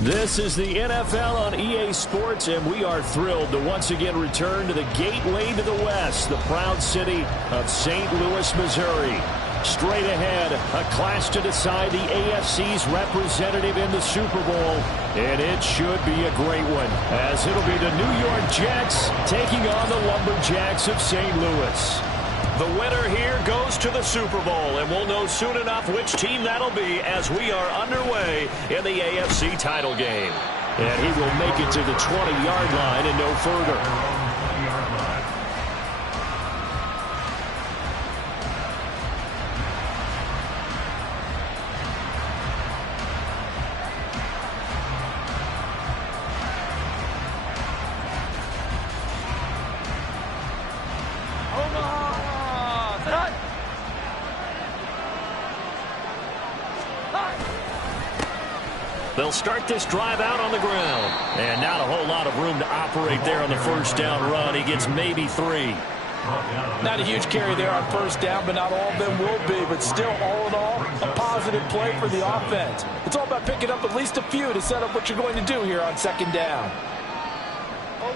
This is the NFL on EA Sports, and we are thrilled to once again return to the gateway to the West, the proud city of St. Louis, Missouri. Straight ahead, a clash to decide the AFC's representative in the Super Bowl, and it should be a great one, as it'll be the New York Jets taking on the Lumberjacks of St. Louis. The winner here goes to the Super Bowl, and we'll know soon enough which team that'll be as we are underway in the AFC title game. And he will make it to the 20-yard line and no further. They'll start this drive out on the ground. And not a whole lot of room to operate there on the first down run. He gets maybe 3. Not a huge carry there on first down, but not all of them will be. But still, all in all, a positive play for the offense. It's all about picking up at least a few to set up what you're going to do here on second down.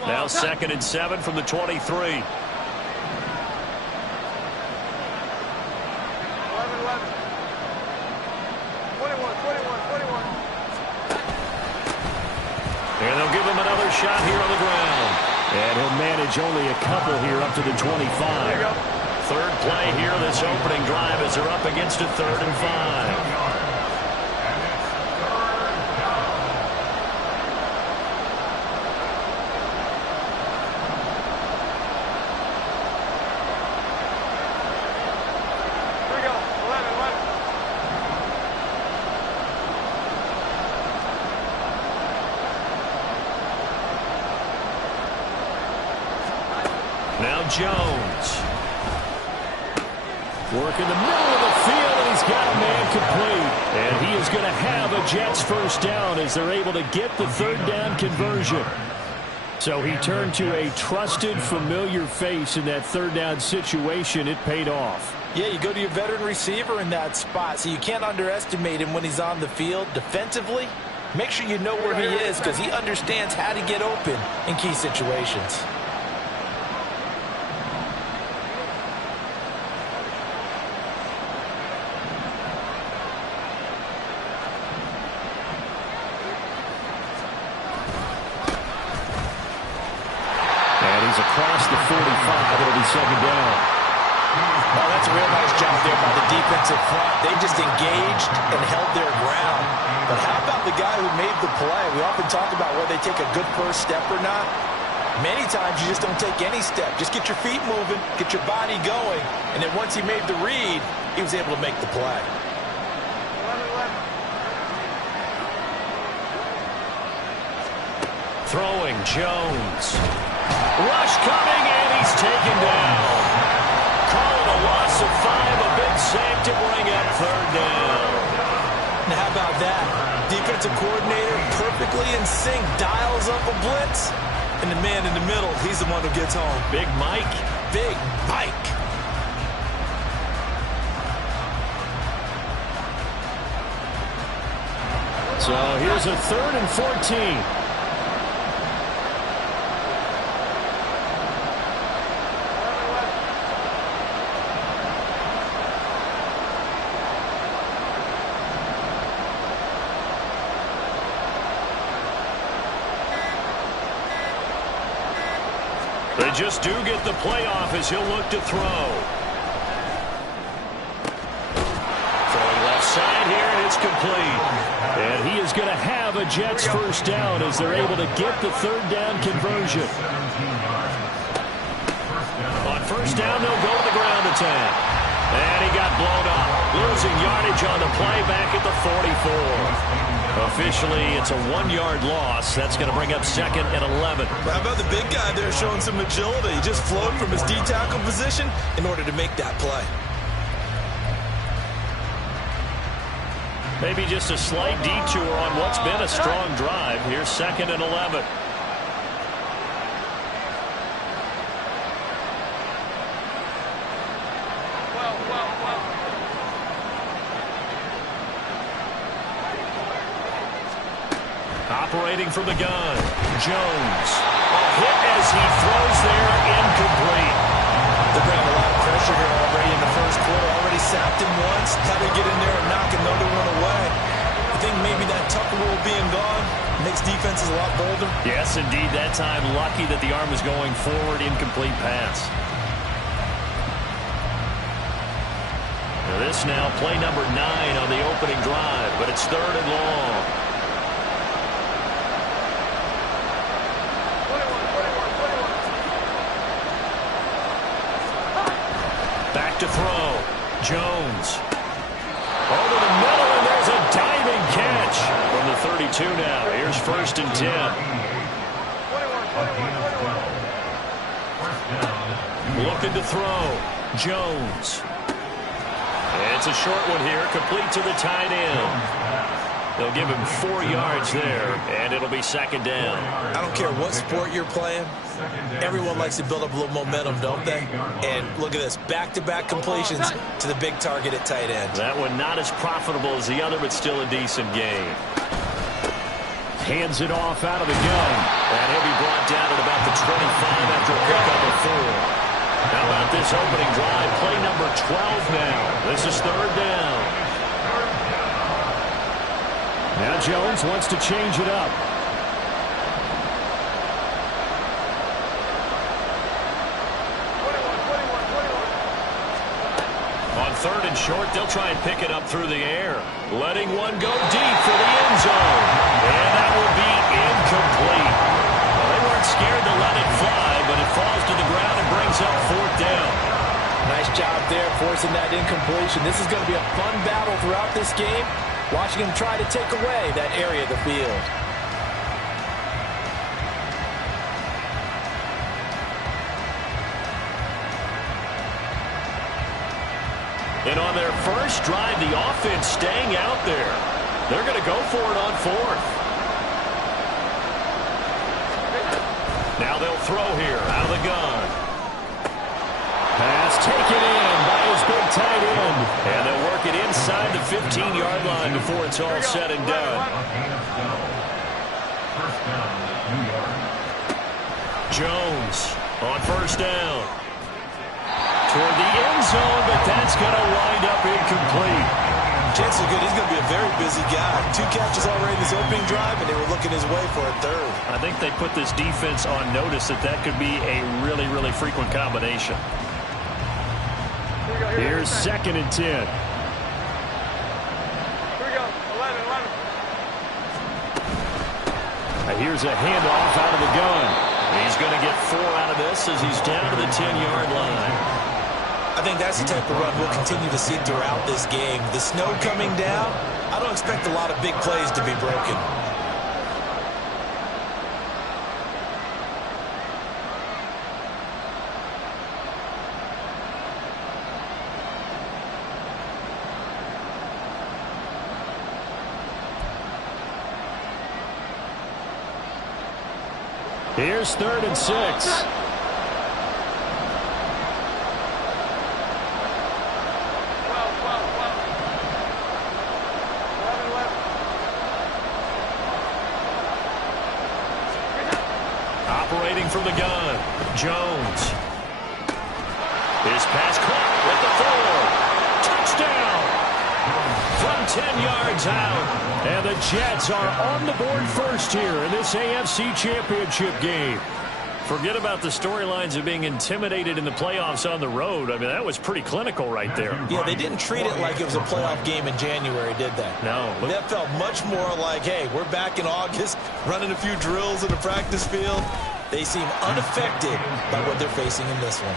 Now 2nd and 7 from the 23. And they'll give him another shot here on the ground. And he'll manage only a couple here up to the 25. Third play here this opening drive as they're up against a 3rd and 5. Now Jones. Work in the middle of the field, and he's got a man complete. And he is going to have a Jets first down as they're able to get the 3rd down conversion. So he turned to a trusted, familiar face in that 3rd down situation. It paid off. Yeah, you go to your veteran receiver in that spot, so you can't underestimate him when he's on the field. Defensively, make sure you know where he is because he understands how to get open in key situations. Across the 45, it'll be 2nd down. Oh, that's a real nice job there by the defensive front. They just engaged and held their ground. But how about the guy who made the play? We often talk about whether they take a good first step or not. Many times you just don't take any step. Just get your feet moving, get your body going, and then once he made the read, he was able to make the play. Throwing Jones. Rush coming, and he's taken down. Call it a loss of 5, a big save to bring up 3rd down. Now how about that? Defensive coordinator perfectly in sync, dials up a blitz, and the man in the middle, he's the one who gets home. Big Mike. Big Mike. So here's a 3rd and 14. They just do get the playoff as he'll look to throw. Throwing left side here, and it's complete. And he is going to have a Jets first down as they're able to get the 3rd down conversion. On first down, they'll go to the ground attack. And he got blown up, losing yardage on the play back at the 44. Officially, it's a 1-yard loss. That's going to bring up 2nd and 11. How about the big guy there showing some agility? He just flowed from his D-tackle position in order to make that play. Maybe just a slight detour on what's been a strong drive. Here's 2nd and 11. Operating from the gun, Jones. A hit as he throws there, incomplete. They're going to have a lot of pressure here already in the first quarter. Already sacked him once. How to get in there and knock another one away. I think maybe that Tucker rule being gone makes defenses a lot bolder. Yes, indeed. That time, lucky that the arm was going forward. Incomplete pass. Now this now, play number 9 on the opening drive, but it's 3rd and long. Back to throw. Jones. Over the middle, and there's a diving catch from the 32 now. Here's 1st and 10. Looking to throw. Jones. And it's a short one here, complete to the tight end. They'll give him 4 yards there, and it'll be 2nd down. I don't care what sport you're playing. Everyone likes to build up a little momentum, don't they? And look at this, back-to-back completions to the big target at tight end. That one not as profitable as the other, but still a decent gain. Hands it off out of the gun. And he'll be brought down at about the 25 after a pickup of 4. How about this opening drive? Play number 12 now. This is 3rd down. Now Jones wants to change it up. On 3rd and short, they'll try and pick it up through the air. Letting one go deep for the end zone. And that will be incomplete. Well, they weren't scared to let it fly, but it falls to the ground and brings up 4th down. Nice job there forcing that incompletion. This is going to be a fun battle throughout this game. Watching him try to take away that area of the field. And on their first drive, the offense staying out there. They're going to go for it on 4th. Now they'll throw here out of the gun. Pass taken in by his big tight end. And they'll work it inside the 15-yard line before it's all said and done. Jones on 1st down. Toward the end zone, but that's going to wind up incomplete. Chances are good. He's going to be a very busy guy. 2 catches already in his opening drive, and they were looking his way for a 3rd. I think they put this defense on notice that could be a really, really frequent combination. Here's 2nd and 10. Here we go. 11. Here's a handoff out of the gun. He's going to get 4 out of this as he's down to the 10-yard line. I think that's the type of run we'll continue to see throughout this game. The snow coming down, I don't expect a lot of big plays to be broken. Here's 3rd and 6. Operating from the gun, Jones. His pass caught at the 4. Touchdown! From 10 yards out. And the Jets are on the board first here in this AFC Championship game. Forget about the storylines of being intimidated in the playoffs on the road. I mean, that was pretty clinical right there. Yeah, they didn't treat it like it was a playoff game in January, did they? No. That felt much more like, hey, we're back in August, running a few drills in the practice field. They seem unaffected by what they're facing in this one.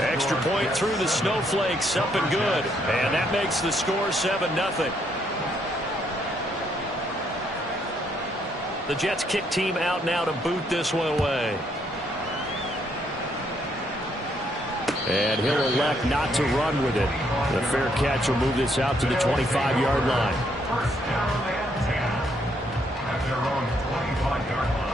Extra point through the snowflakes, up and good. And that makes the score 7-0. The Jets kick team out now to boot this one away. And he'll elect not to run with it. The fair catch will move this out to the 25-yard line. First down and 10 at their own 25-yard line.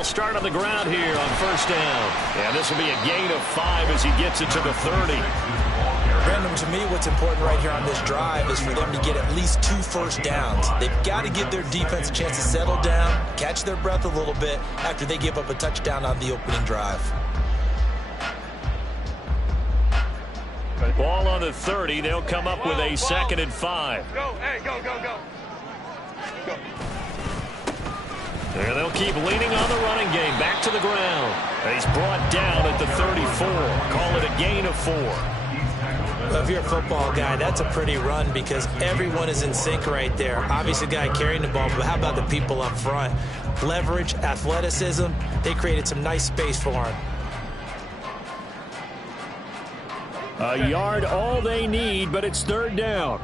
They'll start on the ground here on first down. And this will be a gain of 5 as he gets it to the 30. Brandon, to me, what's important right here on this drive is for them to get at least 2 first downs. They've got to give their defense a chance to settle down, catch their breath a little bit after they give up a touchdown on the opening drive. Ball on the 30. They'll come up with a 2nd and 5. Go, hey, go. Go. And they'll keep leaning on the running game. Back to the ground. He's brought down at the 34. Call it a gain of 4. Well, if you're a football guy, that's a pretty run because everyone is in sync right there. Obviously, the guy carrying the ball, but how about the people up front? Leverage, athleticism, they created some nice space for him. A yard all they need, but it's 3rd down.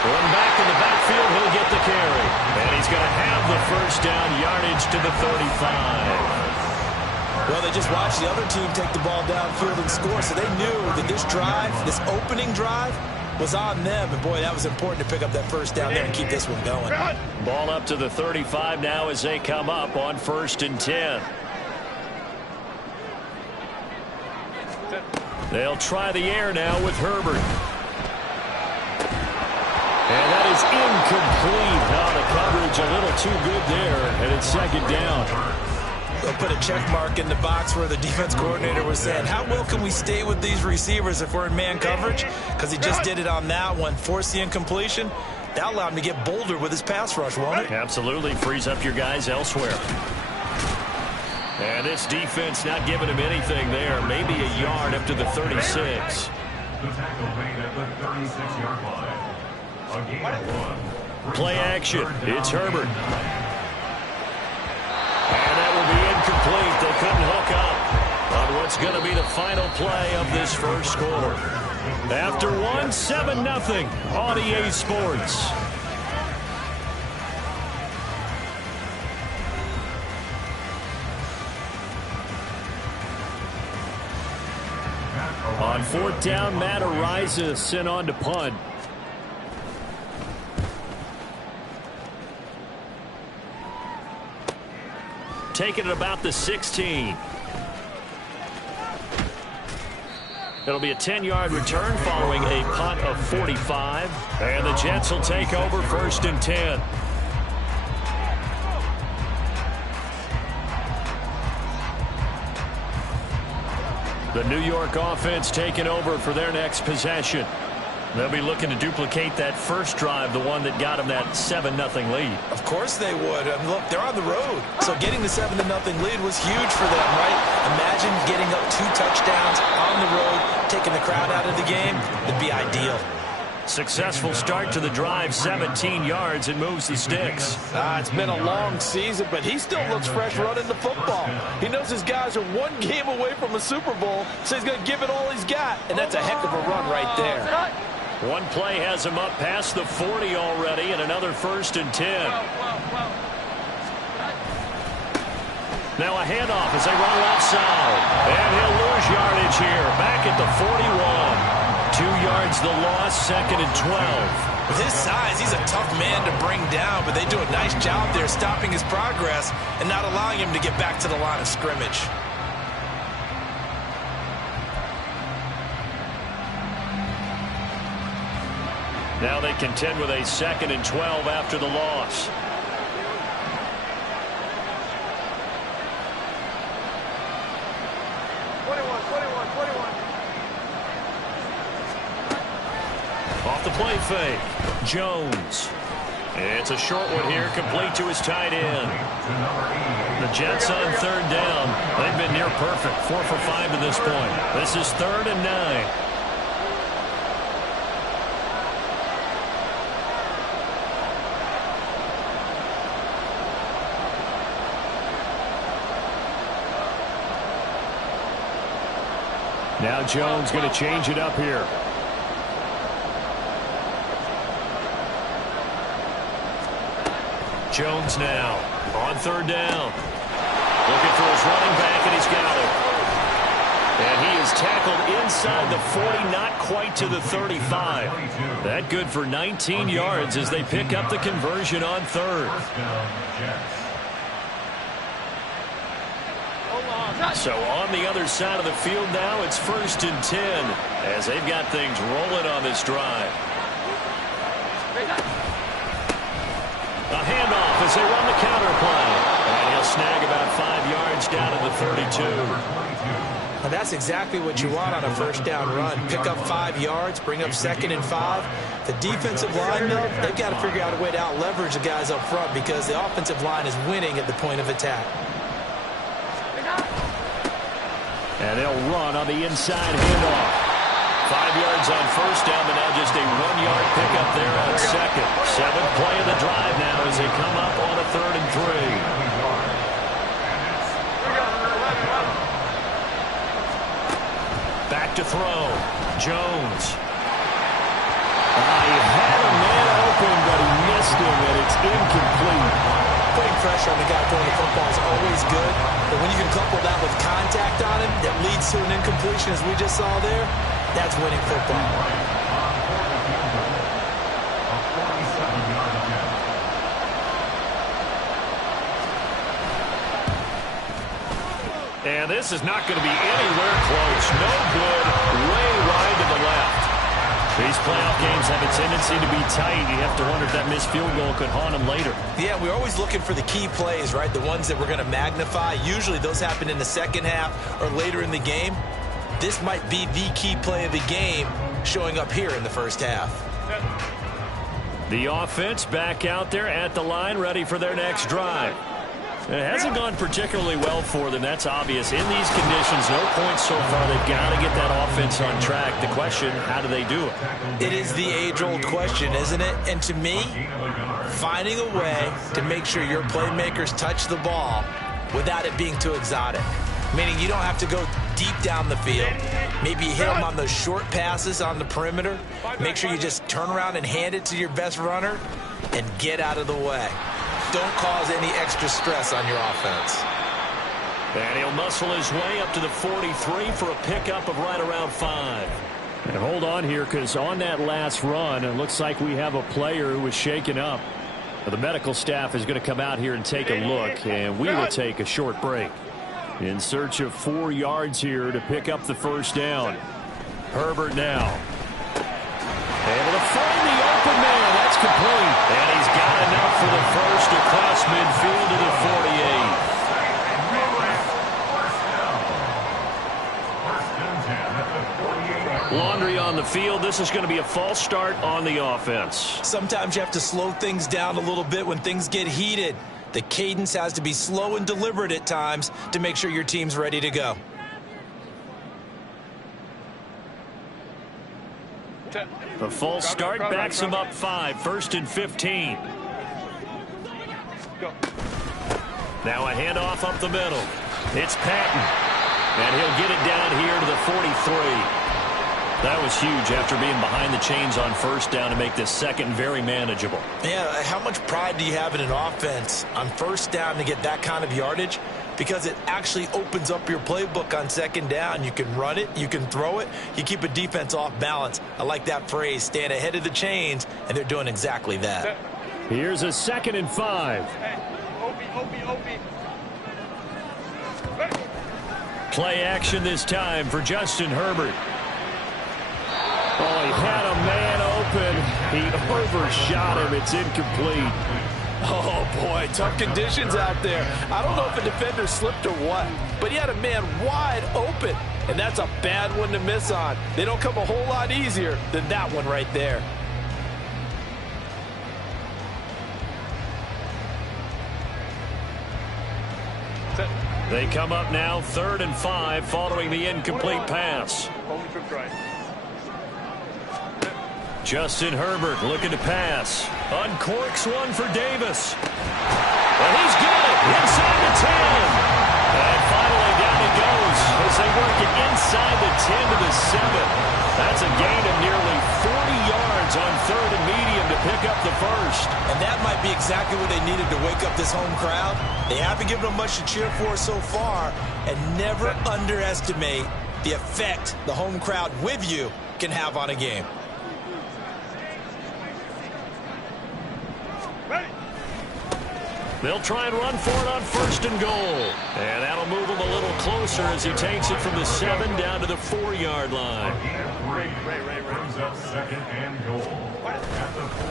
One back in the backfield, he'll get the carry. And he's going to have the first down, yardage to the 35. Well, they just watched the other team take the ball downfield and score, so they knew that this drive, this opening drive, was on them. And, boy, that was important to pick up that first down there and keep this one going. Ball up to the 35 now as they come up on 1st and 10. They'll try the air now with Herbert. And that is incomplete. Now the coverage a little too good there, and it's 2nd down. They'll put a check mark in the box where the defense coordinator was saying, how well can we stay with these receivers if we're in man coverage? Because he just did it on that one, forced the incompletion. That allowed him to get bolder with his pass rush, won't it? Absolutely. Frees up your guys elsewhere. And this defense not giving him anything there. Maybe a yard up to the 36. The tackle made at the 36-yard line. A gain of 1. Play action. It's Herbert. And that will be incomplete. They couldn't hook up on what's going to be the final play of this first quarter. After 1, 7-0 on EA Sports. On 4th down, Matt Araiza sent on to punt. Taking it about the 16. It'll be a 10-yard return following a punt of 45. And the Jets will take over 1st and 10. The New York offense taking over for their next possession. They'll be looking to duplicate that first drive, the one that got them that 7-0 lead. Of course they would. I mean, look, they're on the road. So getting the 7-0 lead was huge for them, right? Imagine getting up 2 touchdowns on the road, taking the crowd out of the game. It'd be ideal. Successful start to the drive, 17 yards, and moves the sticks. It's been a long season, but he still looks fresh running the football. He knows his guys are 1 game away from a Super Bowl, so he's going to give it all he's got. And that's a heck of a run right there. One play has him up past the 40 already, and another 1st and 10. Now a handoff as they run left side. And he'll lose yardage here, back at the 41. 2 yards the loss, 2nd and 12. With his size, he's a tough man to bring down, but they do a nice job there stopping his progress and not allowing him to get back to the line of scrimmage. Now they contend with a 2nd and 12 after the loss. Off the play fake. Jones. It's a short one here, complete to his tight end. The Jets on 3rd down. They've been near perfect, 4 for 5 to this point. This is 3rd and 9. Now Jones going to change it up here. Jones now on 3rd down. Looking for his running back, and he's got it. And he is He's tackled inside the 40, not quite to the 35. That good for 19 yards as they pick up the conversion on third. So on the other side of the field now, it's 1st and 10 as they've got things rolling on this drive. A handoff as they run the counter play. And he'll snag about 5 yards down to the 32. Now that's exactly what you want on a first down run. Pick up 5 yards, bring up 2nd and 5. The defensive line, though, they've got to figure out a way to out-leverage the guys up front because the offensive line is winning at the point of attack. And they'll run on the inside handoff. 5 yards on first down, but now just a 1-yard pickup there on second. 7th play of the drive now as they come up on a 3rd and 3. Back to throw. Jones. He had a man open, but he missed him, and it's incomplete. Putting pressure on the guy throwing the football is always good, but when you can couple that with contact on him that leads to an incompletion, as we just saw there, that's winning football. And this is not going to be anywhere close. No good. Way wide to the left. These playoff games have a tendency to be tight. You have to wonder if that missed field goal could haunt them later. Yeah, we're always looking for the key plays, right? The ones that we're going to magnify. Usually those happen in the second half or later in the game. This might be the key play of the game showing up here in the first half. The offense back out there at the line, ready for their next drive. It hasn't gone particularly well for them. That's obvious. In these conditions, no points so far. They've got to get that offense on track. The question, how do they do it? It is the age-old question, isn't it? And to me, finding a way to make sure your playmakers touch the ball without it being too exotic. Meaning you don't have to go deep down the field. Maybe you hit them on those short passes on the perimeter. Make sure you just turn around and hand it to your best runner and get out of the way. Don't cause any extra stress on your offense. And he'll muscle his way up to the 43 for a pickup of right around 5. And hold on here, because on that last run, it looks like we have a player who was shaken up. The medical staff is going to come out here and take a look, and we will take a short break. In search of 4 yards here to pick up the first down. Herbert now. Able to find the open man. That's complete. And he's got enough for the first across midfield to the 48. Laundry on the field. This is going to be a false start on the offense. Sometimes you have to slow things down a little bit when things get heated. The cadence has to be slow and deliberate at times to make sure your team's ready to go. The false start backs him up 5. 1st and 15. Now a handoff up the middle. It's Patton. And he'll get it down here to the 43. That was huge after being behind the chains on first down to make this second very manageable. Yeah, how much pride do you have in an offense on first down to get that kind of yardage? Because it actually opens up your playbook on second down. You can run it, you can throw it, you keep a defense off balance. I like that phrase, stand ahead of the chains, and they're doing exactly that. Here's a 2nd and 5. Play action this time for Justin Herbert. Oh, he had a man open. He overshot him. It's incomplete. Oh, boy, tough conditions out there. I don't know if a defender slipped or what, but he had a man wide open, and that's a bad one to miss on. They don't come a whole lot easier than that one right there. They come up now 3rd and 5 following the incomplete pass. Justin Herbert looking to pass. Uncorks one for Davis. And he's got it inside the 10. And finally down he goes as they work it inside the 10 to the 7. That's a gain of nearly 40 yards on 3rd and medium to pick up the first. And that might be exactly what they needed to wake up this home crowd. They haven't given them much to cheer for so far, and never underestimate the effect the home crowd with you can have on a game. They'll try and run for it on 1st and goal. And that'll move him a little closer as he takes it from the 7 down to the 4-yard line. Brings up 2nd and goal.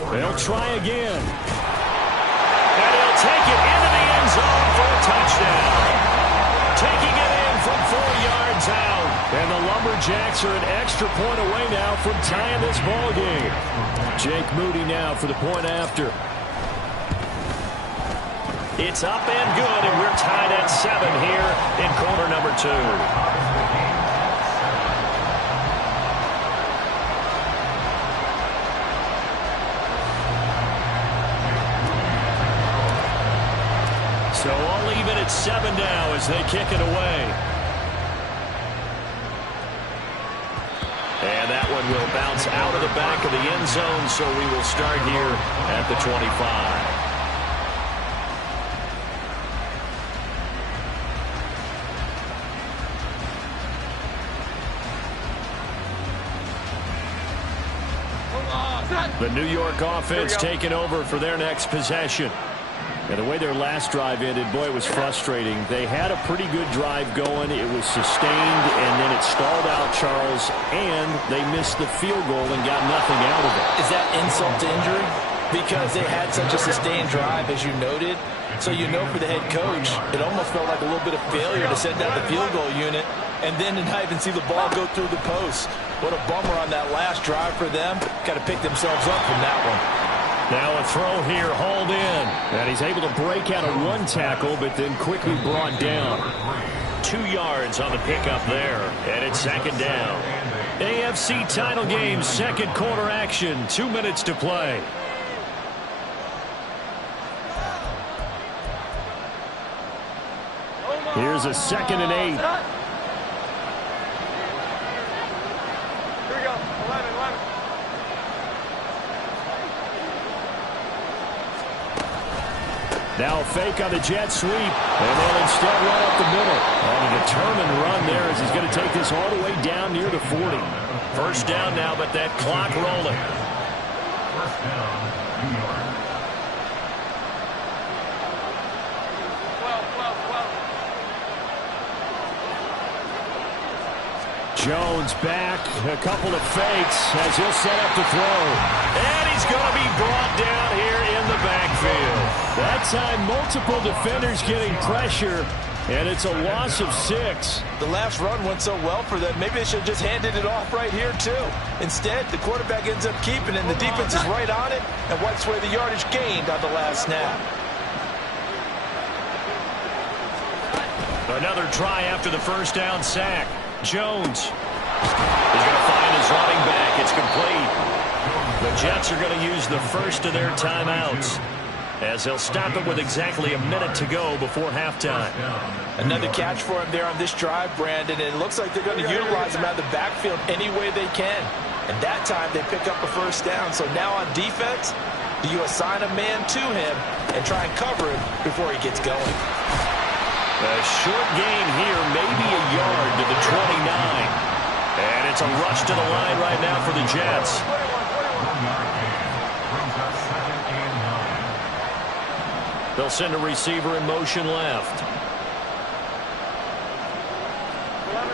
They'll try again. And he'll take it into the end zone for a touchdown. Taking it in from 4 yards out. And the Lumberjacks are an extra point away now from tying this ball game. Jake Moody now for the point after. It's up and good, and we're tied at 7 here in quarter number 2. So all even at 7 now as they kick it away. And that one will bounce out of the back of the end zone, so we will start here at the 25. The New York offense taking over for their next possession. And the way their last drive ended, boy, it was frustrating. They had a pretty good drive going. It was sustained, and then it stalled out, Charles, and they missed the field goal and got nothing out of it. Is that insult to injury? Because they had such a sustained drive, as you noted. So you know for the head coach, it almost felt like a little bit of failure to send out the field goal unit and then to not even see the ball go through the post. What a bummer on that last drive for them. Got to pick themselves up from that one. Now a throw here, hauled in. And he's able to break out of one tackle, but then quickly brought down. 2 yards on the pickup there. And it's 2nd down. AFC title game, 2nd quarter action. 2 minutes to play. Here's a 2nd and 8. Here we go. 11. Now a fake on the jet sweep, and they'll instead run up the middle. And a determined run there as he's going to take this all the way down near the 40. 1st down now, but that clock rolling. 1st down, New York. 12. Jones back, a couple of fakes as he'll set up to throw. And he's going to be brought down here in the backfield. That time, multiple defenders getting pressure, and it's a loss of 6. The last run went so well for them, maybe they should have just handed it off right here, too. Instead, the quarterback ends up keeping it, and the defense is right on it, and wipes away the yardage gained on the last snap. Another try after the 1st down sack. Jones is going to find his running back. It's complete. The Jets are going to use the first of their timeouts as they'll stop it with exactly a minute to go before halftime. Another catch for him there on this drive, Brandon. And it looks like they're going to utilize him out of the backfield any way they can. And that time they pick up a 1st down. So now on defense, do you assign a man to him and try and cover him before he gets going? A short gain here, maybe a yard to the 29. And it's a rush to the line right now for the Jets. They'll send a receiver in motion left. 11.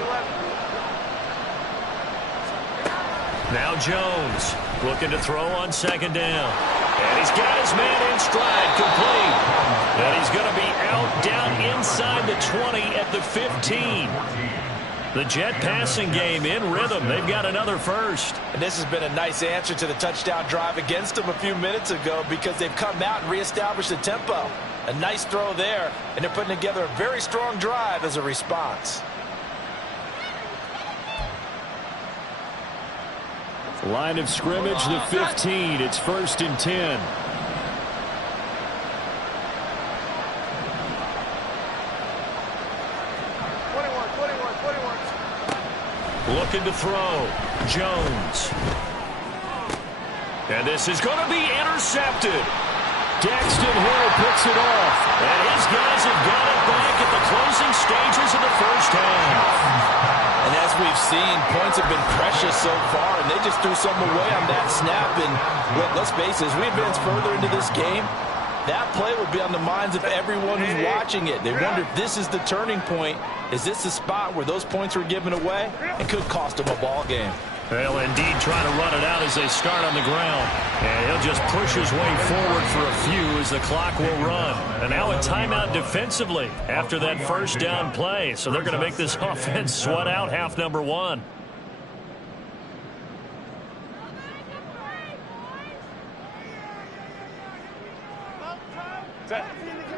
Now Jones looking to throw on 2nd down. And he's got his man in stride, complete. And he's going to be out down inside the 20 at the 15. The Jet passing game in rhythm. They've got another first. And this has been a nice answer to the touchdown drive against them a few minutes ago because they've come out and reestablished the tempo. A nice throw there, and they're putting together a very strong drive as a response. Line of scrimmage, the 15. It's 1st and 10. Looking to throw. Jones. And this is going to be intercepted. Daxton Hill picks it off. And his guys have got it back at the closing stages of the 1st half. And as we've points have been precious so far, and they just threw some away on that snap. And let's face it, as we advance further into this game, that play will be on the minds of everyone who's watching it. They wonder if this is the turning point. Is this the spot where those points were given away? It could cost them a ball game. They'll indeed try to run it out as they start on the ground. And he'll just push his way forward for a few as the clock will run. And now a timeout defensively after that first down play. So they're going to make this offense sweat out half number one.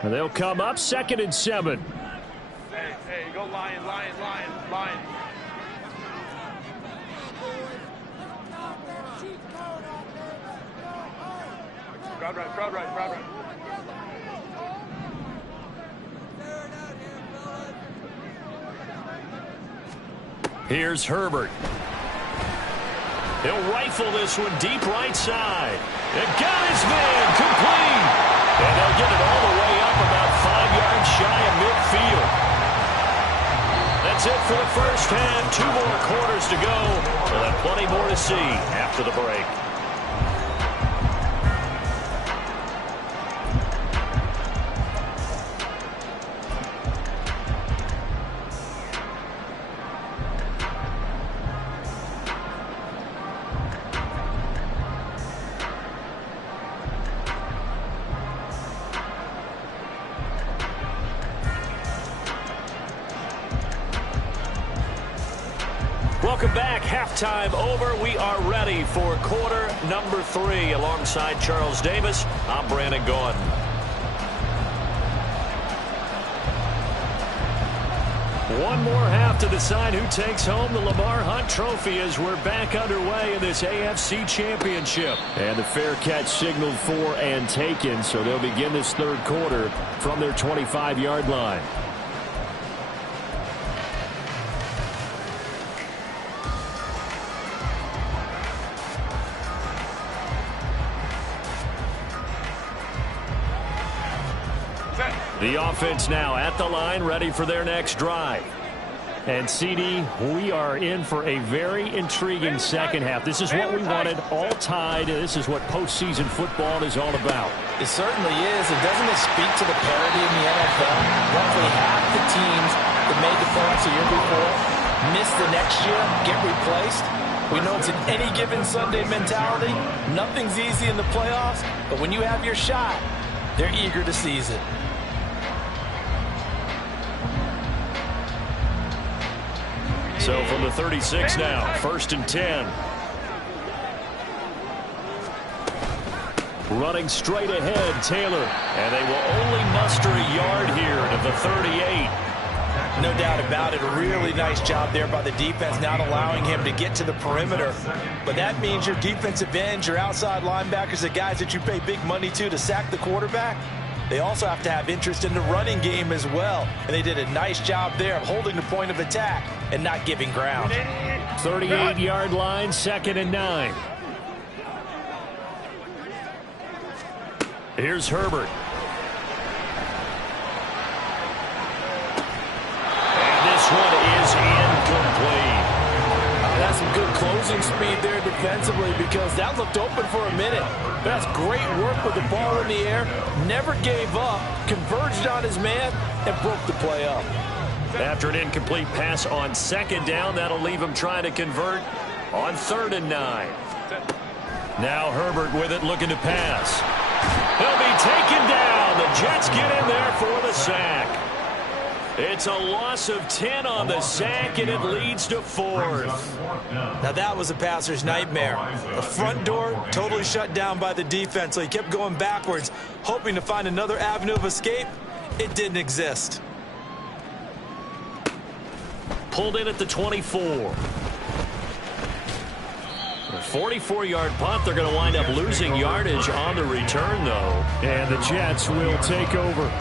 And they'll come up 2nd and 7. Hey, go Lion. Crowd right. Here's Herbert. He'll rifle this one deep right side. And got his man complete. And they'll get it all the way up about 5 yards shy of midfield. That's it for the first half. 2 more quarters to go. We'll have plenty more to see after the break. Welcome back. Halftime over. We are ready for quarter number 3. Alongside Charles Davis, I'm Brandon Gaudin. One more half to decide who takes home the Lamar Hunt Trophy as we're back underway in this AFC Championship. And the fair catch signaled for and taken, so they'll begin this third quarter from their 25-yard line. The offense now at the line, ready for their next drive. And, CD, we are in for a very intriguing second half. This is what we wanted, all tied. This is what postseason football is all about. It certainly is. And doesn't it speak to the parity in the NFL? Roughly half the teams that made the playoffs the year before miss the next year, get replaced. We know it's an any given Sunday mentality. Nothing's easy in the playoffs, but when you have your shot, they're eager to seize it. So from the 36 now, 1st and 10. Running straight ahead, Taylor. And they will only muster a yard here to the 38. No doubt about it. A really nice job there by the defense, not allowing him to get to the perimeter. But that means your defensive ends, your outside linebackers, the guys that you pay big money to sack the quarterback, they also have to have interest in the running game as well. And they did a nice job there of holding the point of attack and not giving ground. 38-yard line, 2nd and 9. Here's Herbert. And this one is incomplete. That's some good closing speed there defensively because that looked open for a minute. That's great work with the ball in the air. Never gave up, converged on his man, and broke the play up. After an incomplete pass on 2nd down, that'll leave him trying to convert on 3rd and 9. Now Herbert with it, looking to pass. He'll be taken down. The Jets get in there for the sack. It's a loss of 10 on the sack, and it leads to 4th. Now that was a passer's nightmare. The front door totally shut down by the defense, so he kept going backwards, hoping to find another avenue of escape. It didn't exist. Pulled in at the 24. A 44-yard punt. They're going to wind up losing yardage on the return, though. And the Jets will take over.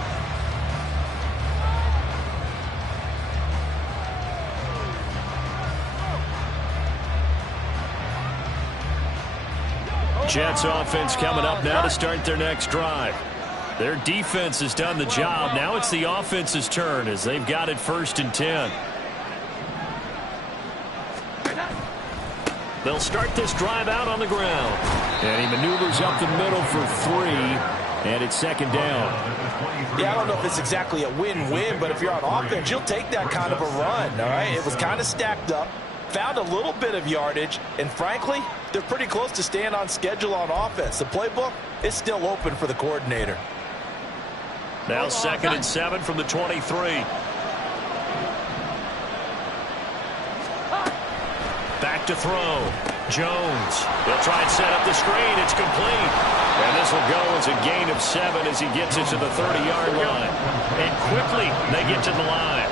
Jets offense coming up now to start their next drive. Their defense has done the job. Now it's the offense's turn as they've got it 1st and 10. They'll start this drive out on the ground. And he maneuvers up the middle for 3, and it's second down. Yeah, I don't know if it's exactly a win-win, but if you're on offense, you'll take that kind of a run, all right? It was kind of stacked up, found a little bit of yardage, and frankly, they're pretty close to staying on schedule on offense. The playbook is still open for the coordinator. Now 2nd and 7 from the 23. Back to throw. Jones. He'll try and set up the screen. It's complete. And this will go as a gain of 7 as he gets it to the 30-yard line. And quickly they get to the line.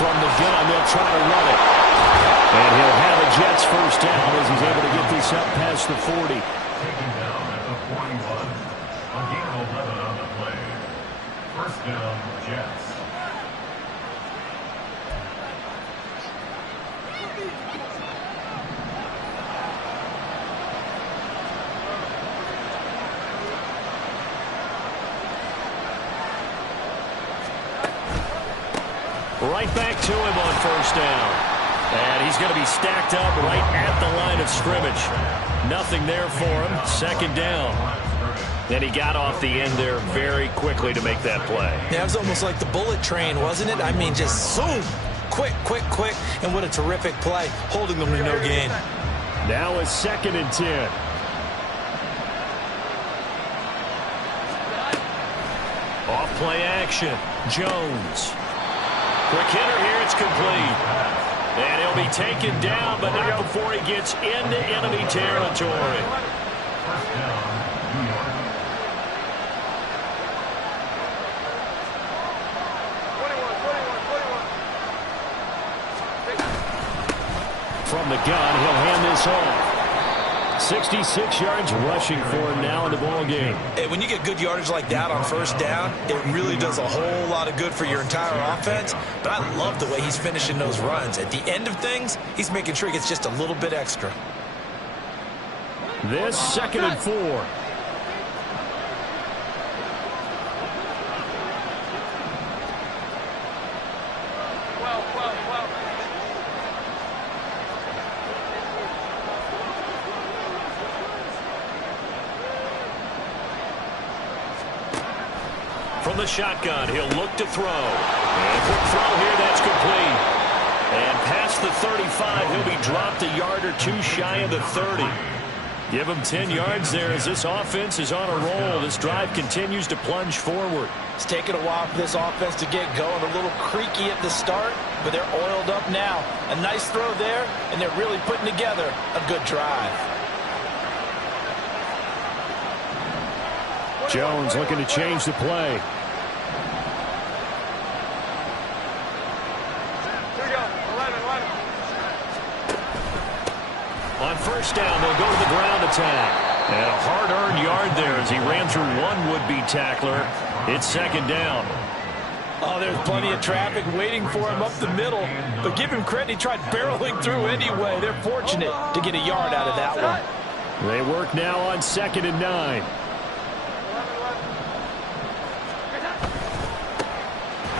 From the gun, they'll try to run it. And he'll have a Jets first down as he's able to get this up past the 40. Taken down at the 41. A gain of 11 on the play. First down, Jets. Right back to him on first down. And he's going to be stacked up right at the line of scrimmage. Nothing there for him. Second down. And he got off the end there very quickly to make that play. Yeah, it was almost like the bullet train, wasn't it? I mean, just zoom. Quick, quick, quick. And what a terrific play, holding them to no gain. Now it's 2nd and 10. Off play action. Jones. Quick hitter here. It's complete. And he'll be taken down, but not before he gets into enemy territory. First down, New York. 21. From the gun, he'll hand this off. 66 yards rushing for him now in the ball game. Hey, when you get good yardage like that on first down, it really does a whole lot of good for your entire offense. But I love the way he's finishing those runs. At the end of things, he's making sure he gets just a little bit extra. This 2nd and 4. From the shotgun, he'll look to throw. And a quick throw here, that's complete. And past the 35, he'll be dropped a yard or 2 shy of the 30. Give him 10 yards there as this offense is on a roll. This drive continues to plunge forward. It's taken a while for this offense to get going. A little creaky at the start, but they're oiled up now. A nice throw there, and they're really putting together a good drive. Jones looking to change the play. Here we go. 11. On first down, they'll go to the ground attack. And a hard-earned yard there as he ran through one would-be tackler. It's second down. Oh, there's plenty of traffic waiting for him up the middle. But give him credit, he tried barreling through anyway. They're fortunate to get a yard out of that one. They work now on 2nd and 9.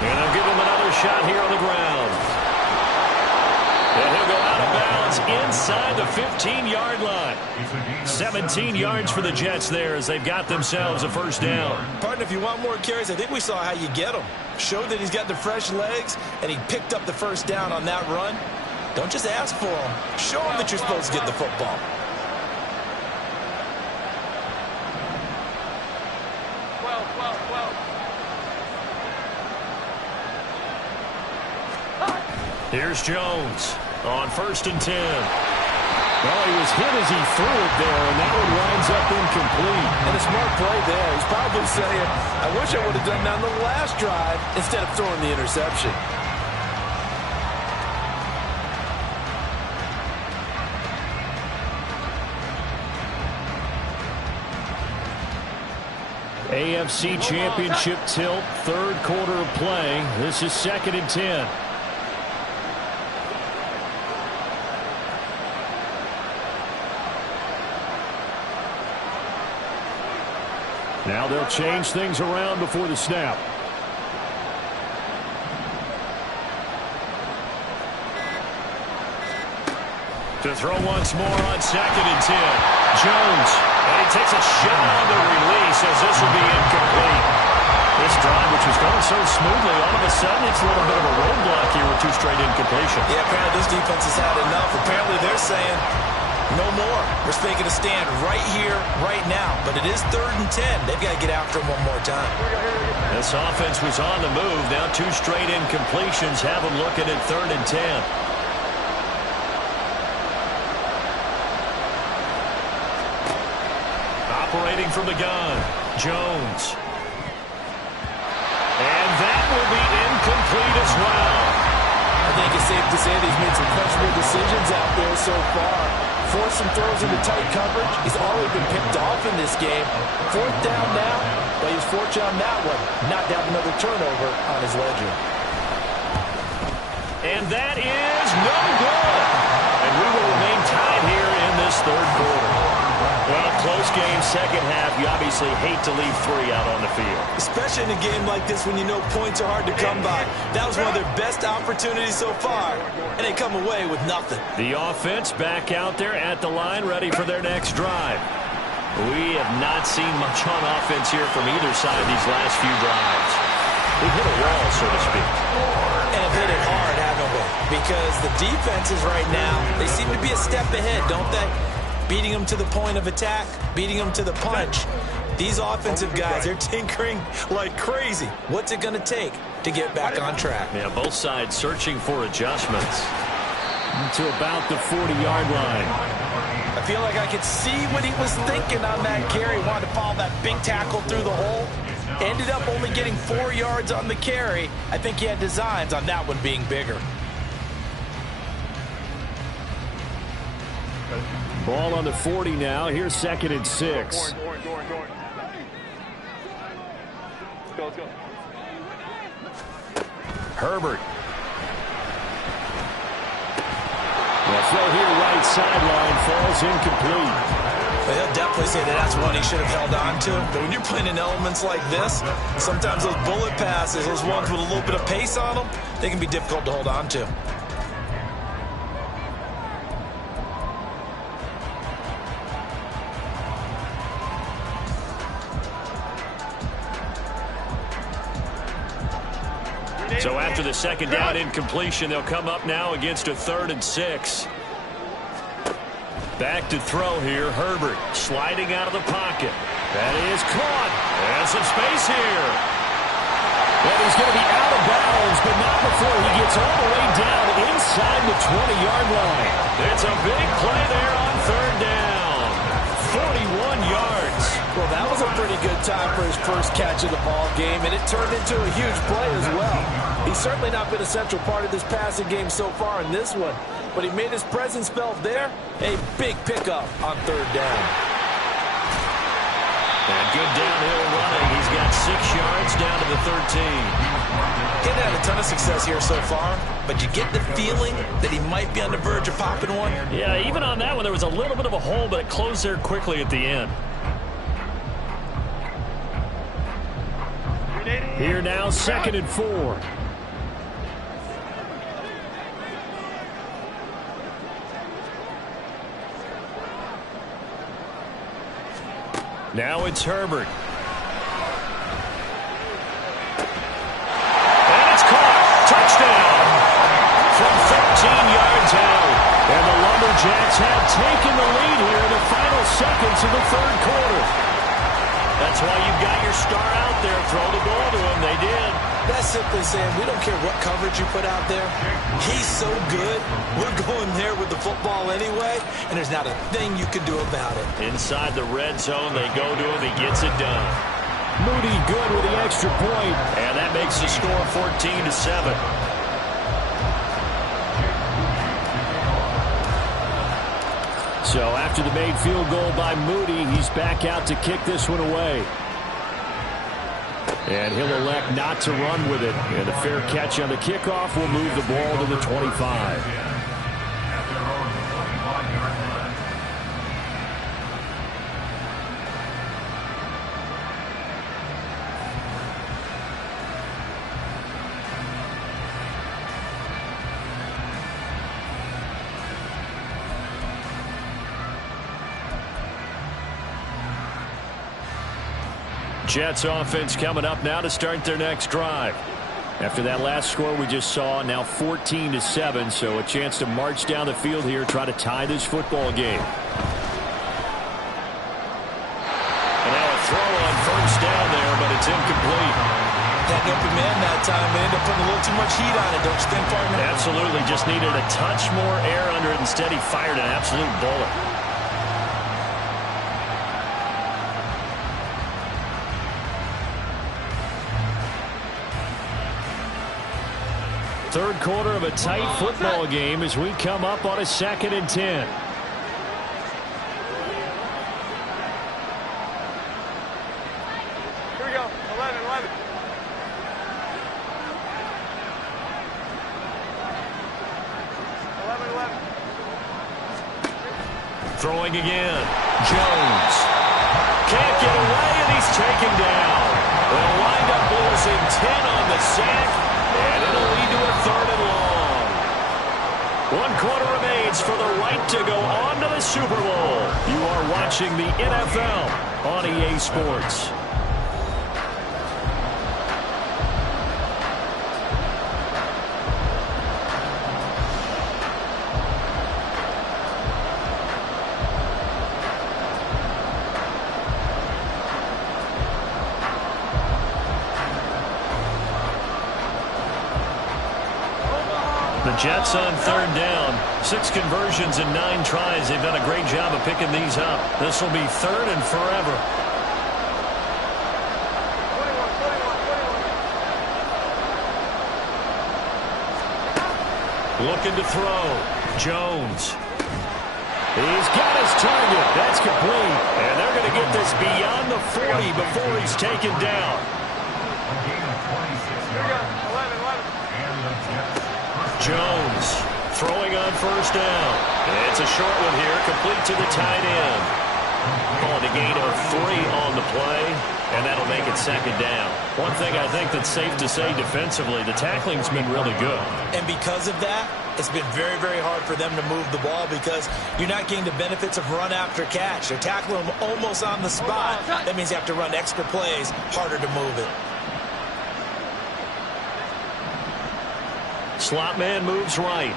And they'll give him another shot here on the ground. And he'll go out of bounds inside the 15-yard line. 17 yards for the Jets there as they've got themselves a first down. Partner, if you want more carries, I think we saw how you get them. Showed that he's got the fresh legs, and he picked up the first down on that run. Don't just ask for them. Show them that you're supposed to get the football. Here's Jones on 1st and 10. Well, he was hit as he threw it there, and that one winds up incomplete. And a smart play there. He's probably saying, I wish I would have done that on the last drive instead of throwing the interception. AFC Championship tilt, 3rd quarter of play. This is 2nd and 10. Now they'll change things around before the snap. To throw once more on 2nd and 10. Jones. And he takes a shot on the release as this will be incomplete. This drive, which was going so smoothly, all of a sudden it's a little bit of a roadblock here with 2 straight incompletions. Yeah, apparently this defense has had enough. Apparently they're saying no more. We're making a stand right here, right now. But it is 3rd and 10. They've got to get after him one more time. This offense was on the move. Now 2 straight incompletions have them looking at 3rd and 10. Operating from the gun, Jones. And that will be incomplete as well. I think it's safe to say that he's made some questionable decisions out there so far. Forced some throws into tight coverage. He's already been picked off in this game. 4th down now, but he's fortunate on that one. Not to have another turnover on his ledger. And that is no good. And we will remain tied here in this 3rd quarter. Well, close game, second half. You obviously hate to leave 3 out on the field. Especially in a game like this when you know points are hard to come by. That was one of their best opportunities so far, and they come away with nothing. The offense back out there at the line, ready for their next drive. We have not seen much on offense here from either side these last few drives. We've hit a wall, so to speak. And have hit it hard, haven't we? Because the defenses right now, they seem to be a step ahead, don't they? Beating them to the point of attack, beating them to the punch. These offensive guys, they're tinkering like crazy. What's it going to take to get back on track? Yeah, both sides searching for adjustments. To about the 40-yard line. I feel like I could see what he was thinking on that carry. Wanted to follow that big tackle through the hole. Ended up only getting 4 yards on the carry. I think he had designs on that one being bigger. Ball on the 40 now. Here's 2nd and 6. Let's go. Herbert. The throw here right sideline falls incomplete. Well, he'll definitely say that that's one he should have held on to. But when you're playing in elements like this, sometimes those bullet passes, those ones with a little bit of pace on them, they can be difficult to hold on to. So after the 2nd down incompletion, they'll come up now against a 3rd and 6. Back to throw here. Herbert sliding out of the pocket. That is caught. And some space here. And he's going to be out of bounds, but not before he gets all the way down inside the 20-yard line. It's a big play there on 3rd down. 41 yards. Well, that was a pretty good time for his first catch of the ball game, and it turned into a huge play as well. He's certainly not been a central part of this passing game so far in this one, but he made his presence felt there. A big pickup on 3rd down. And good downhill running. He's got 6 yards down to the 13. Getting had a ton of success here so far, but you get the feeling that he might be on the verge of popping one. Yeah, even on that one, there was a little bit of a hole, but it closed there quickly at the end. Here now, 2nd and 4. Now it's Herbert. And it's caught. Touchdown. From 13 yards out. And the Lumberjacks have taken the lead here in the final seconds of the 3rd quarter. That's why you've got your star out there. Throw the ball to him. They did. That's simply saying we don't care what coverage you put out there. He's so good. We're going there with the football anyway, and there's not a thing you can do about it. Inside the red zone, they go to him. He gets it done. Moody good with the extra point. And that makes the score 14-7. So after the made field goal by Moody, he's back out to kick this one away. And he'll elect not to run with it. And a fair catch on the kickoff will move the ball to the 25. Jets offense coming up now to start their next drive. After that last score we just saw, now 14-7, so a chance to march down the field here, try to tie this football game. And now a throw on first down there, but it's incomplete. That open man that time, they ended up putting a little too much heat on it, don't you think, partner? Absolutely, just needed a touch more air under it. Instead, he fired an absolute bullet. Third quarter of a tight football game as we come up on a 2nd and 10. Here we go. 11. Throwing again. Jones. Can't get away, and he's taken down. They'll wind up losing 10 on the sack, and it'll lead to a 3rd and long. 1 quarter remains for the right to go on to the Super Bowl. You are watching the NFL on EA Sports. The Jets on 3rd down. 6 conversions and 9 tries. They've done a great job of picking these up. This will be 3rd and forever. 21. Looking to throw. Jones. He's got his target. That's complete. And they're going to get this beyond the 40 before he's taken down. Jones throwing on first down. It's a short one here, complete to the tight end. Calling a gain of 3 on the play, and that'll make it 2nd down. One thing I think that's safe to say defensively, the tackling's been really good. And because of that, it's been very, very hard for them to move the ball because you're not getting the benefits of run after catch. They're tackling them almost on the spot. That means you have to run extra plays, harder to move it. Slot man moves right.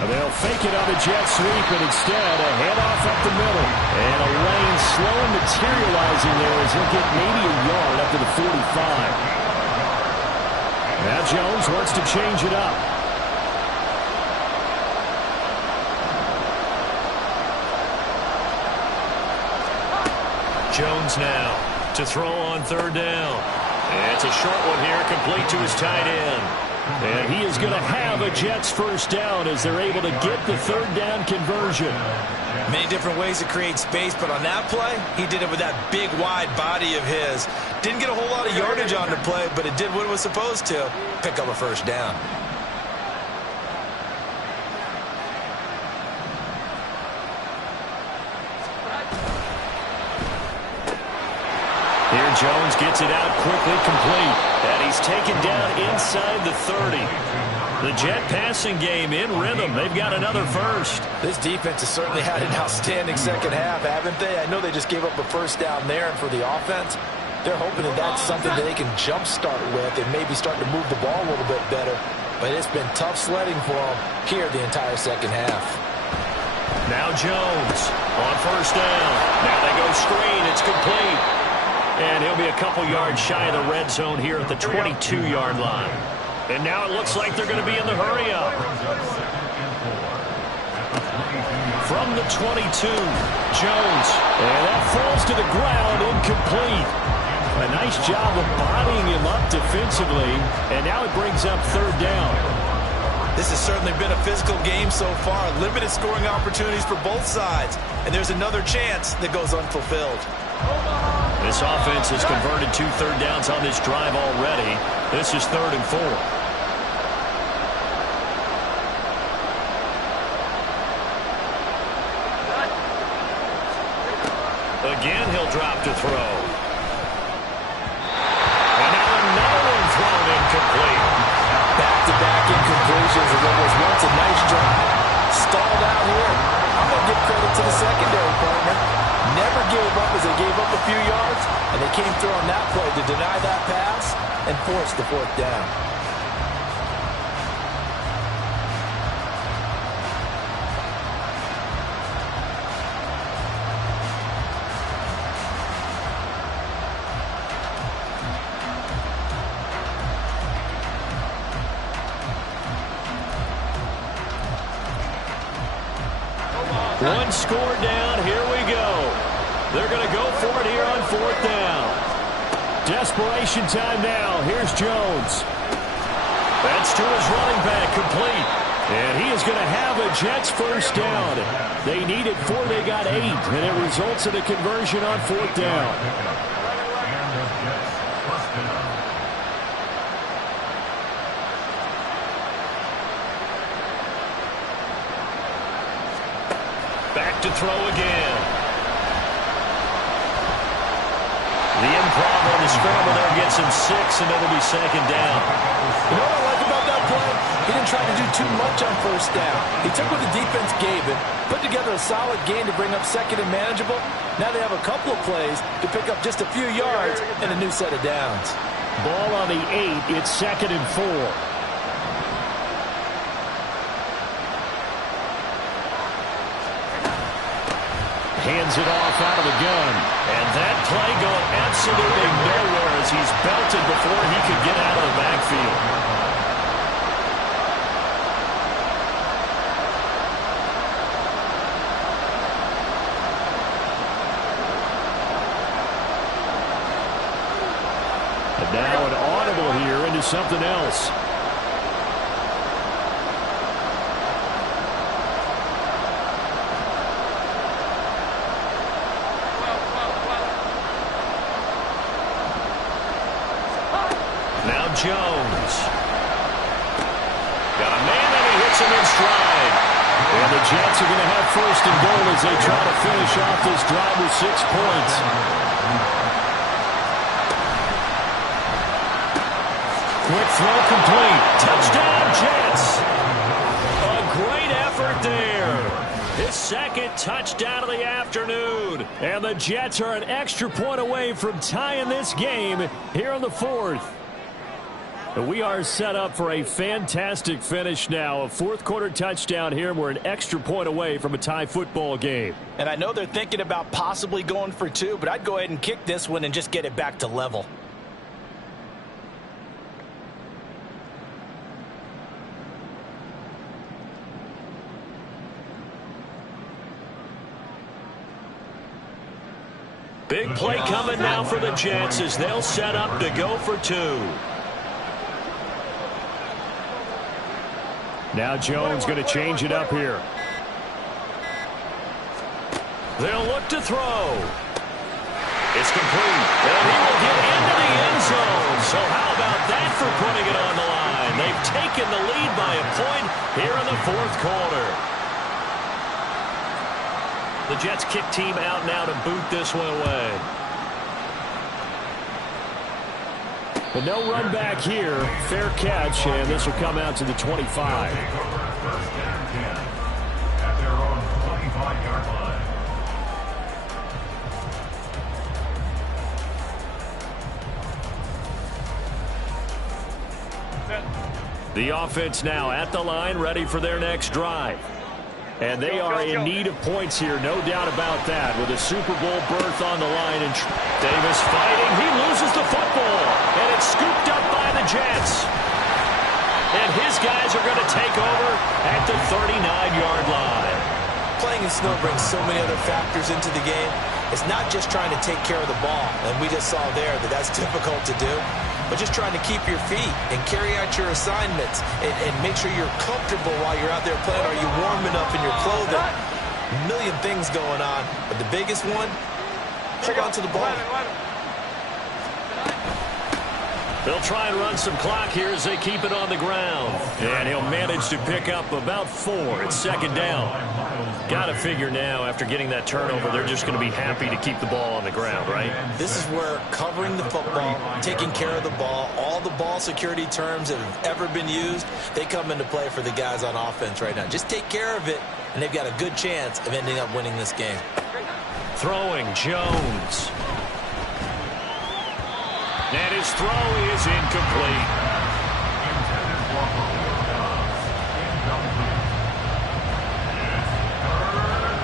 They'll fake it on the jet sweep, and instead a handoff up the middle. And a lane slow and materializing there as he'll get maybe a yard up to the 45. Now Jones wants to change it up. Jones now to throw on 3rd down. It's a short one here, complete to his tight end. And he is going to have a Jets first down as they're able to get the 3rd down conversion. Many different ways to create space, but on that play, he did it with that big, wide body of his. Didn't get a whole lot of yardage on the play, but it did what it was supposed to, pick up a first down. Here Jones gets it out quickly, complete. And he's taken down inside the 30. The Jet passing game in rhythm. They've got another first. This defense has certainly had an outstanding second half, haven't they? I know they just gave up a first down there, and for the offense, they're hoping that that's something that they can jumpstart with and maybe start to move the ball a little bit better. But it's been tough sledding for them here the entire second half. Now Jones on first down. Now they go screen. It's complete. And he'll be a couple yards shy of the red zone here at the 22-yard line. And now it looks like they're going to be in the hurry-up. From the 22, Jones. And that falls to the ground, incomplete. A nice job of bodying him up defensively. And now it brings up 3rd down. This has certainly been a physical game so far. Limited scoring opportunities for both sides. And there's another chance that goes unfulfilled. This offense has converted 2 third downs on this drive already. This is 3rd and 4. Again, he'll drop to throw. And now another one thrown incomplete. Back-to-back incompletions, and what was once a nice drive stalled out here. I'm going to give credit to the secondary partner. Never gave up as they gave up a few yards, and they came through on that play to deny that pass and force the fourth down. One score down. Here we go. They're going to go for it here on fourth down. Desperation time now. Here's Jones. That's to his running back, complete. And he is going to have a Jets first down. They needed 4, they got 8, and it results in a conversion on fourth down. Back to throw again. The improv on the scramble there gets him 6, and it'll be second down. You know what I like about that play? He didn't try to do too much on first down. He took what the defense gave him, put together a solid game to bring up second and manageable. Now they have a couple of plays to pick up just a few yards and a new set of downs. Ball on the 8. It's second and 4. Hands it off out of the gun. And that play going absolutely nowhere as he's belted before he could get out of the backfield. And now an audible here into something else. Jones. Got a man and he hits him in stride. And the Jets are going to have first and goal as they try to finish off this drive with 6 points. Quick throw complete. Touchdown Jets. A great effort there. His second touchdown of the afternoon. And the Jets are an extra point away from tying this game here in the 4th. We are set up for a fantastic finish now. A fourth-quarter touchdown here, and we're an extra point away from a tie football game. And I know they're thinking about possibly going for 2, but I'd go ahead and kick this one and just get it back to level. Big play coming now for the Jets as they'll set up to go for 2. Now Jones going to change it up here. They'll look to throw. It's complete. And he will get into the end zone. So how about that for putting it on the line? They've taken the lead by a point here in the 4th quarter. The Jets kick team out now to boot this one away. But no run back here. Fair catch, and this will come out to the 25. First and 10 at their own 25-yard line. The offense now at the line, ready for their next drive. And they are in need of points here, no doubt about that, with a Super Bowl berth on the line. And Davis fighting. He loses the football, and it's scooped up by the Jets. And his guys are going to take over at the 39-yard line. Playing in snow brings so many other factors into the game. It's not just trying to take care of the ball, and we just saw there that that's difficult to do, but just trying to keep your feet and carry out your assignments and make sure you're comfortable while you're out there playing. Are you warming up in your clothing? A million things going on, but the biggest one, hold on to the ball. They'll try and run some clock here as they keep it on the ground. And he'll manage to pick up about 4. It's second down. Got to figure now, after getting that turnover, they're just going to be happy to keep the ball on the ground, right? This is where covering the football, taking care of the ball, all the ball security terms that have ever been used, they come into play for the guys on offense right now. Just take care of it, and they've got a good chance of ending up winning this game. Throwing Jones. And his throw is incomplete. Intended for Julio Jones. Incomplete. It's 3rd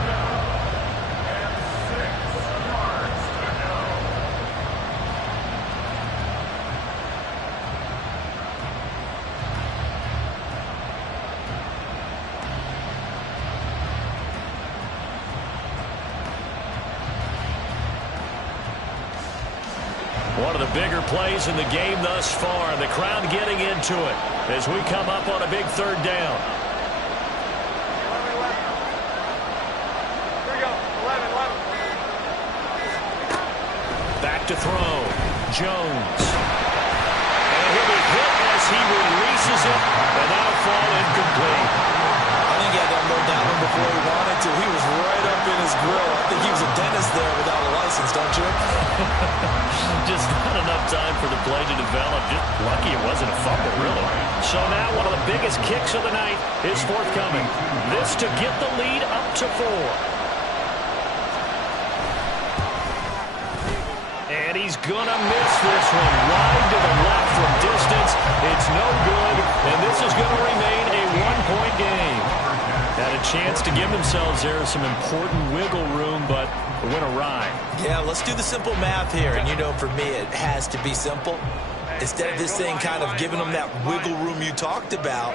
down and 6 yards to go. One of the bigger plays in the game thus far. The crowd getting into it as we come up on a big 3rd down. Here we go. 11. Back to throw. Jones. And he'll be hit as he releases it. And that'll fall incomplete. I think he had that low down one before he wanted to. He was right up in his grill. I think he was a dentist there without a license, don't you? Just not enough time for the play to develop. Just lucky it wasn't a fumble, really. So now one of the biggest kicks of the night is forthcoming. This to get the lead up to 4. And he's going to miss this one. Wide to the left from distance. It's no good, and this is going to remain a 1-point game. Had a chance to give themselves there some important wiggle room, but went awry. Yeah, let's do the simple math here. And you know, for me, it has to be simple. Instead of this thing kind of giving them that wiggle room you talked about,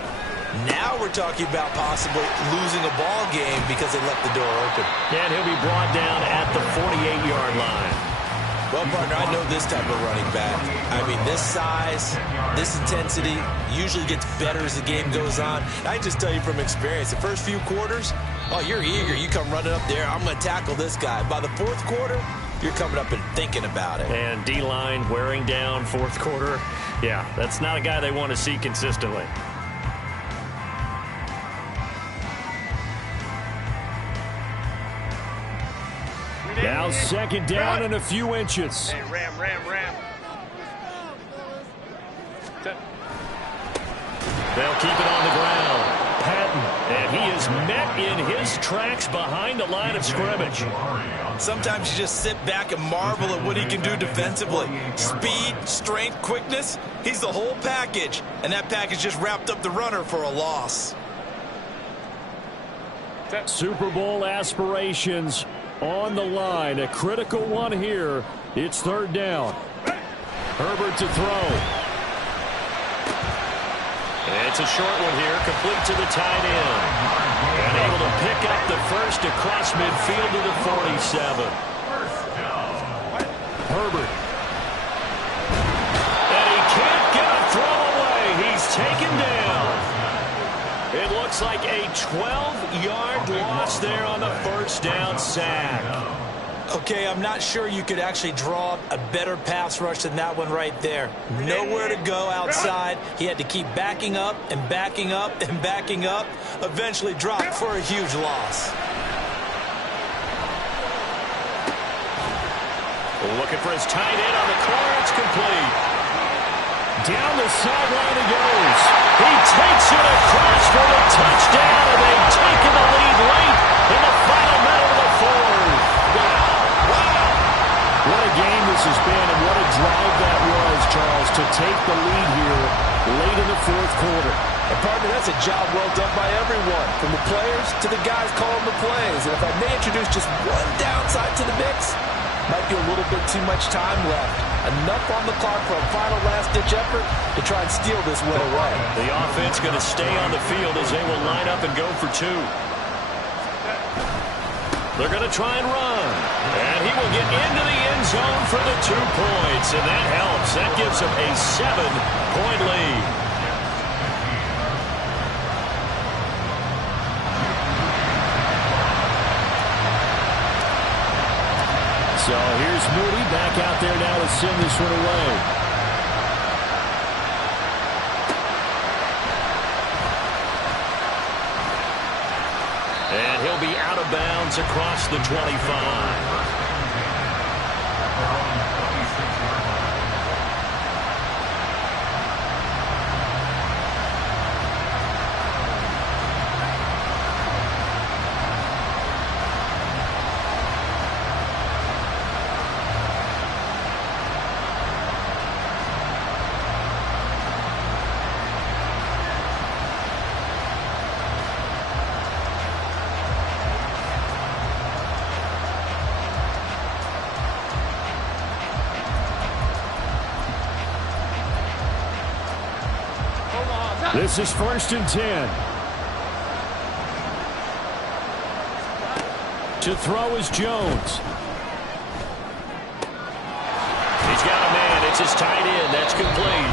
now we're talking about possibly losing a ball game because they left the door open. And he'll be brought down at the 48-yard line. Well, partner, I know this type of running back. I mean, this size, this intensity usually gets better as the game goes on. I just tell you from experience, the first few quarters, oh, you're eager. You come running up there. I'm going to tackle this guy. By the 4th quarter, you're coming up and thinking about it. And D-line wearing down 4th quarter. Yeah, that's not a guy they want to see consistently. Now 2nd down and a few inches. Hey, ram. They'll keep it on the ground. Patton, and he is met in his tracks behind the line of scrimmage. Sometimes you just sit back and marvel at what he can do defensively. Speed, strength, quickness, he's the whole package. And that package just wrapped up the runner for a loss. Super Bowl aspirations on the line. A critical one here. It's 3rd down. Herbert to throw. It's a short one here, complete to the tight end. And able to pick up the first across midfield to the 47. Herbert. And he can't get a throw away. He's taken down. It looks like a 12-yard loss there on the 1st down sack. Okay, I'm not sure you could actually draw up a better pass rush than that one right there. Nowhere to go outside. He had to keep backing up and backing up and backing up. Eventually dropped for a huge loss. Looking for his tight end on the corner. It's complete. Down the sideline he goes. He takes it across for the touchdown, and they've taken the lead late in the final minute of the 4th. Wow. What a game this has been, and what a drive that was, Charles, to take the lead here late in the 4th quarter. And partner, that's a job well done by everyone, from the players to the guys calling the plays. And if I may introduce just one downside to the mix, might be a little bit too much time left. Enough on the clock for a final last-ditch effort to try and steal this win away. The offense going to stay on the field as they will line up and go for 2. They're going to try and run. And he will get into the end zone for the 2 points. And that helps. That gives him a 7-point lead. So here's Moody back out there now to send this one away. And he'll be out of bounds across the 25. This is 1st and 10. To throw is Jones. He's got a man. It's his tight end. That's complete.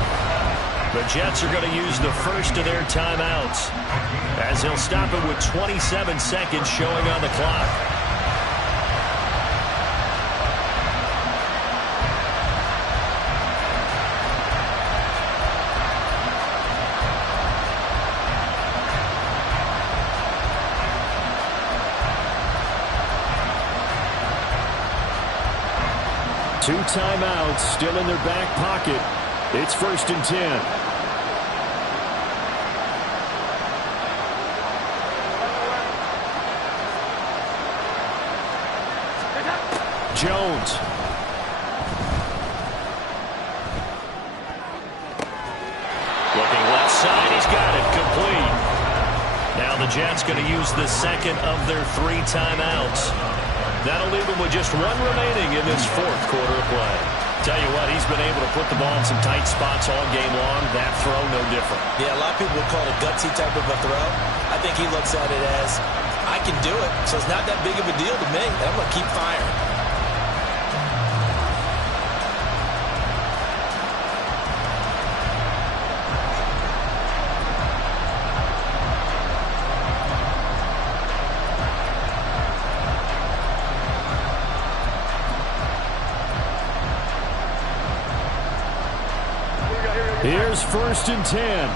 The Jets are going to use the first of their timeouts as they'll stop it with 27 seconds showing on the clock. Two timeouts still in their back pocket. It's 1st and 10. Jones. Looking left side. He's got it. Complete. Now the Jets going to use the second of their 3 timeouts. That'll leave him with just 1 remaining in this 4th quarter of play. Tell you what, he's been able to put the ball in some tight spots all game long. That throw, no different. Yeah, a lot of people would call it a gutsy type of a throw. I think he looks at it as, I can do it, so it's not that big of a deal to me, and I'm going to keep firing. Here's 1st and 10.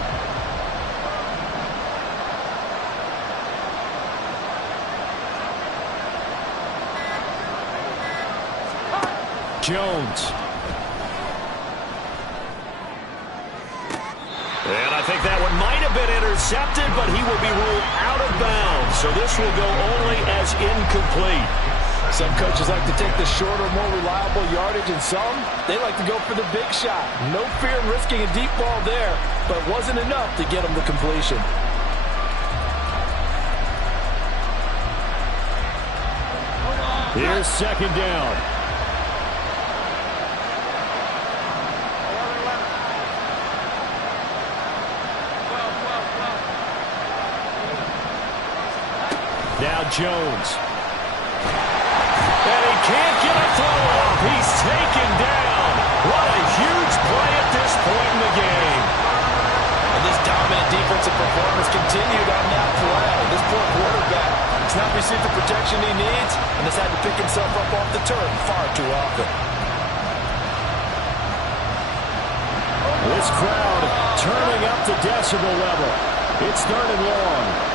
Jones. And I think that one might have been intercepted, but he will be ruled out of bounds. So this will go only as incomplete. Some coaches like to take the shorter, more reliable yardage, and some, they like to go for the big shot. No fear in risking a deep ball there, but wasn't enough to get them the completion. Here's 2nd down. Now Jones. And he can't get a throw off. He's taken down. What a huge play at this point in the game. And this dominant defensive performance continued on that play. This poor quarterback has not received the protection he needs and has had to pick himself up off the turf far too often. This crowd turning up the decibel level. It's 3rd and long.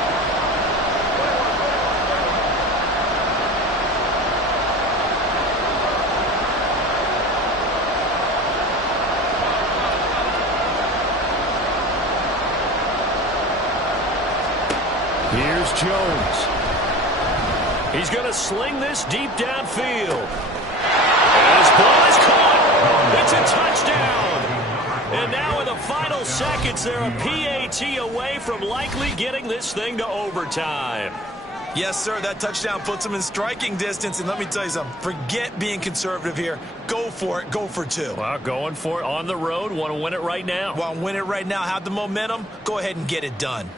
Here's Jones. He's going to sling this deep downfield. And his ball is caught. It's a touchdown. And now in the final seconds, they're a PAT away from likely getting this thing to overtime. Yes, sir, that touchdown puts them in striking distance. And let me tell you something, forget being conservative here. Go for it. Go for 2. Well, going for it on the road. Want to win it right now. Want to win it right now. Have the momentum. Go ahead and get it done.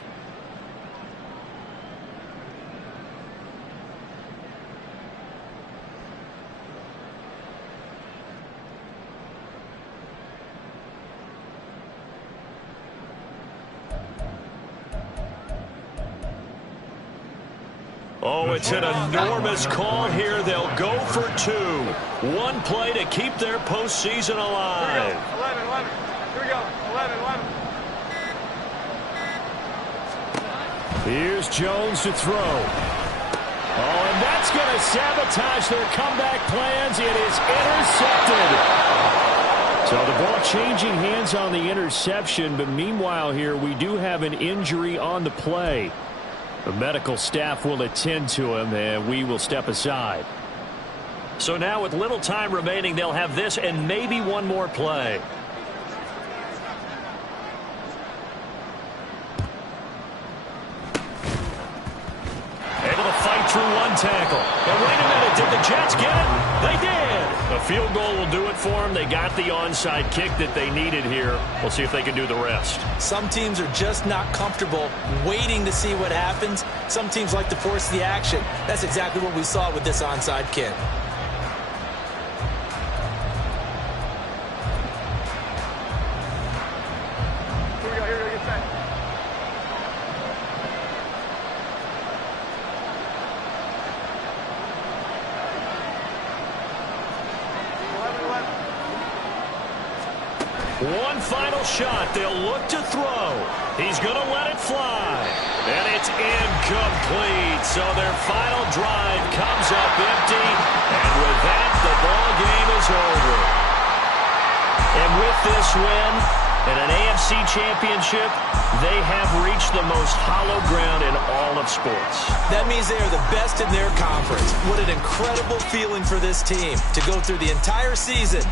Oh, it's an enormous call here. They'll go for 2. 1 play to keep their postseason alive. Here we go. 11. Here we go. 11. Here's Jones to throw. Oh, and that's going to sabotage their comeback plans. It is intercepted. So the ball changing hands on the interception, but meanwhile here we do have an injury on the play. The medical staff will attend to him, and we will step aside. So now with little time remaining, they'll have this and maybe 1 more play. Able to fight through 1 tackle. And wait a minute, Did the Jets get it? They did. A field goal will do it for them. They got the onside kick that they needed here. We'll see if they can do the rest. Some teams are just not comfortable waiting to see what happens. Some teams like to force the action. That's exactly what we saw with this onside kick. Here we go, get set. One final shot. They'll look to throw. He's going to let it fly. And it's incomplete. So their final drive comes up empty. And with that, the ball game is over. And with this win and an AFC championship, they have reached the most hallowed ground in all of sports. That means they are the best in their conference. What an incredible feeling for this team to go through the entire season.